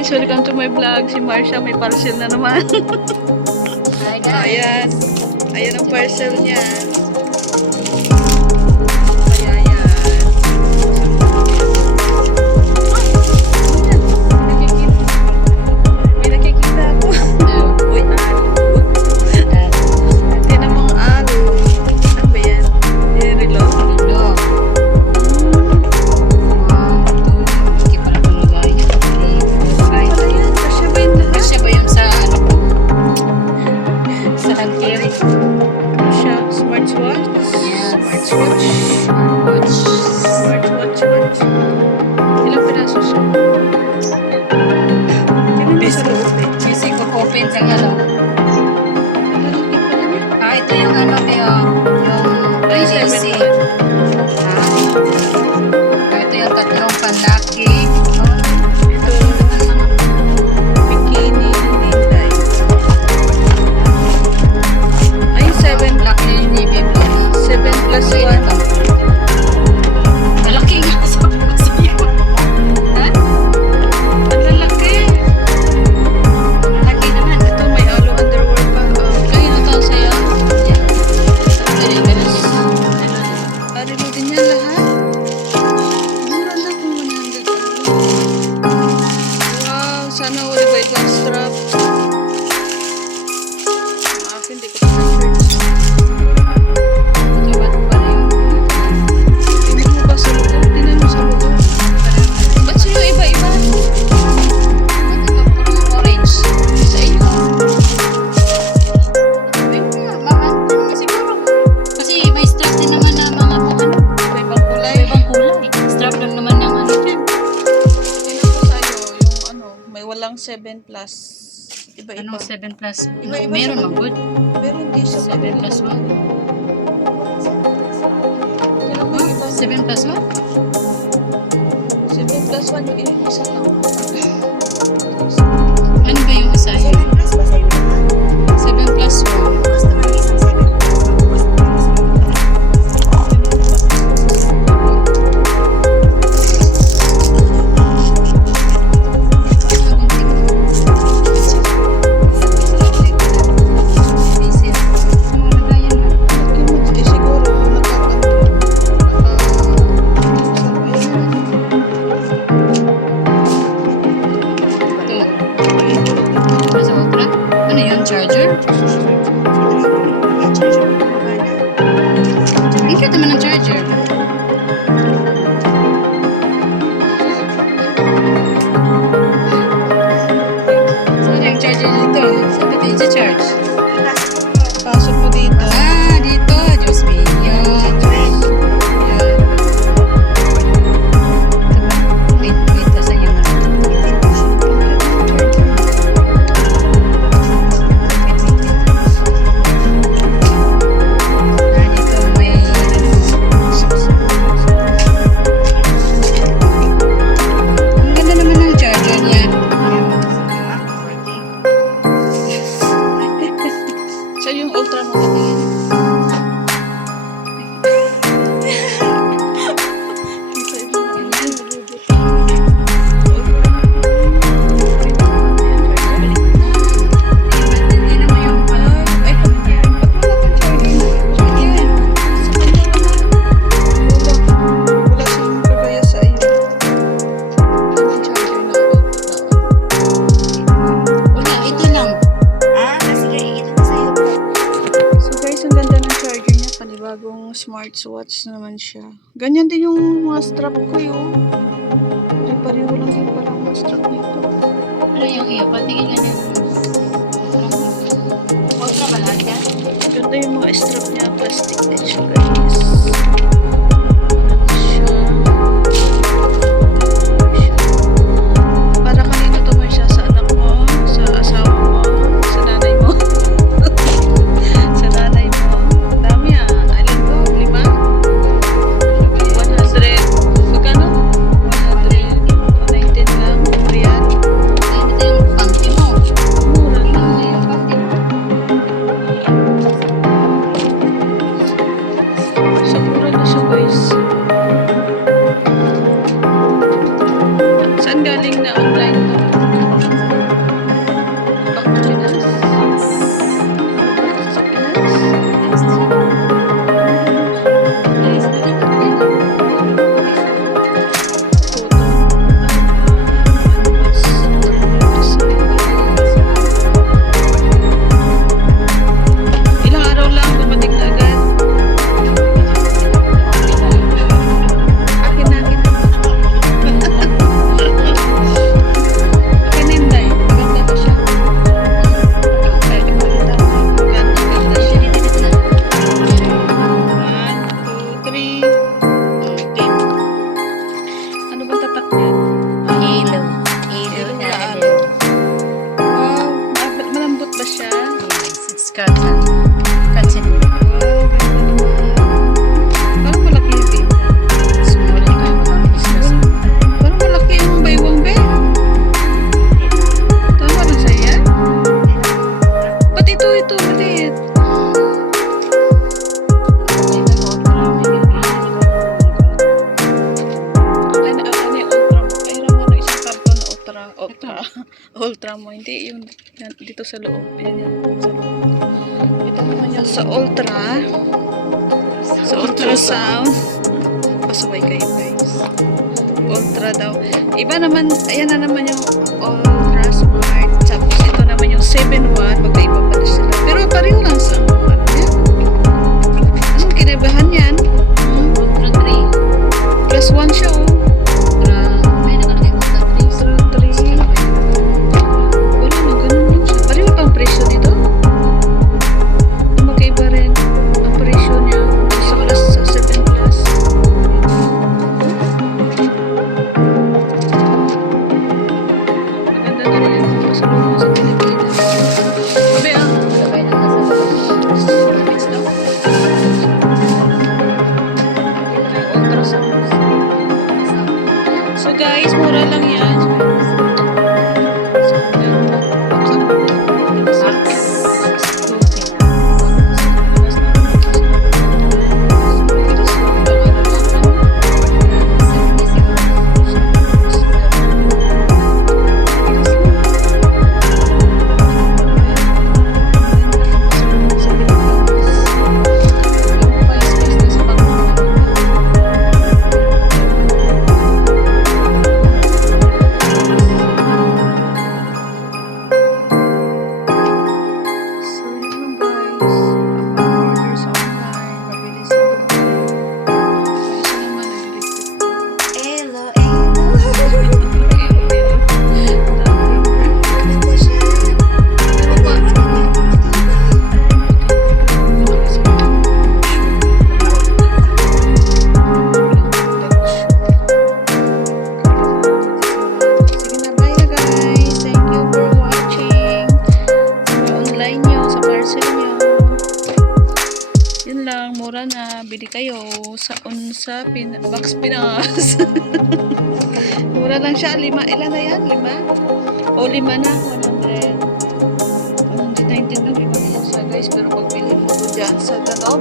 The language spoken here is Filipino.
guys, welcome to my vlog. Si Marsha may parcel na naman. Hi guys. Ayan. Ayan ang parcel niya. May nakikita ako. Uy, alo. Tinan mo ang alo. Ano ba yan? Yan, relo? Hello. Hindi pala itong lagay niya. Wala yan. Kasya ba yun lahat? Kasi ba yung sa ano ko? Sa hangkiri? Siya, smartwatch. Yes. Smartwatch. Watch. Smartwatch. Ilang piraso siya? Tingnan mo sa loob eh. Kasi ko open sa ano. Lalaki pala niya. Ito yung ano yung Ay, IAC. 7 Ito yung tatlong panlaki. Ito, bikini, hindi. Ay, 7 Laki yung navy blue. 7 plus Ito 1. ito. Malaki nga sa siya. Ha? Ang lalaki. Malaki naman. Ito, may alo underwear pa. Kanino to sa'yo? Yeah. Ito yung ganun. Arilo din yan lahat. Mura lang kung 100. Wow, sana uli ba ito ang strap? Ang akin, di ko pa na-search. Ito ba yung Tingnan mo ba sa loob? Tingnan mo sa loob. Ba't sa'yo iba-iba? orange? Sa iyo. Siguro. Kasi may strap din naman na mga ano, May ibang kulay. ibang kulay. Strap lang naman ng ano dyan. Tingnan ko sa'yo, yung ano, may walang 7 plus. Iba-iba. Anong 7 plus? Iba-iba Meron siya. mga good. Pero hindi siya 7 plus 1. Tingnan mo yung iba. 7 plus 1? 7 plus 1 yung isa lang. Ano ba yung isa yun? 7 plus 1. Eh, siguro, Nasa ultra? Ano yun? Charger? Ang cute naman ng charger. Saan yung charger dito? Saan ba tayo charge? pasok mo dito. Ah, dito. Diyos mio. Yan. Wait, saan yung ano? Ah, dito may ang ganda naman ng charger niya. Siya yung ultra mo natin. Hindi naman yung ano. Ay, ba't wala kang charging? Wala siyang kagaya sa iyo. Ang charger na ultra. Wala, ito lang. So guys, ang ganda ng charger niya. Panibagong smartwatch naman siya. Ganyan din yung mga strap ko yun. Pareho lang din pala ang mga strap nito. Ano yung iyo? Patingin nga ng ultra ba lahat yan? Ganda yung mga strap niya. Plastic din siya guys. Siya. Para kanino to mo siya? Sa anak mo? Sa asawa mo? Sa nanay mo? Sa nanay mo? Dami ah. Alin to? 5? 100. Magkano? 100. 119 lang. Real. Ito yung panty mo. Mura Tingnan lang. mo yung panty mo. Sa mura na Ultra mo. Hindi yung yan, dito sa loob. Ayan yan. Sa loob. Ito naman yung sa ultra. Sa ultrasound. Pasaway kayo guys. Ultra daw. Iba naman, ayan na naman yung ultra smart. Tapos ito naman yung 7-1. Magkaiba pala sila. Pero pareho lang sa ano yan. Anong kinabahan yan? Ultra 3. Plus 1 siya oh. Ultra, may nakalagay Ultra 3. Ultra 3. Wala na, ganun lang siya. Pareho pang presyo nito? Magkaiba rin ang presyo niya. Sa plus sa 7 plus. Maganda na rin yung pasalubong sa Pilipinas. Sabi ah. Sabay na nasa Service daw. Ultrasound. So guys, mura lang yan. So yun lang guys. Order sa online. Mabilis lang. Isa naman nag-electric. Elo, Sige na, bye na guys. Thank you for watching. Sa online nyo, sa parcel nyo. Yun lang, mura na. Bili kayo sa Box Pinas. Mura lang siya. 5. Ilan na yan? 5? O 5 na. 100. Hindi naintindihan 5 na siya guys. Pero pag bilhin mo ko dyan sa Danоб,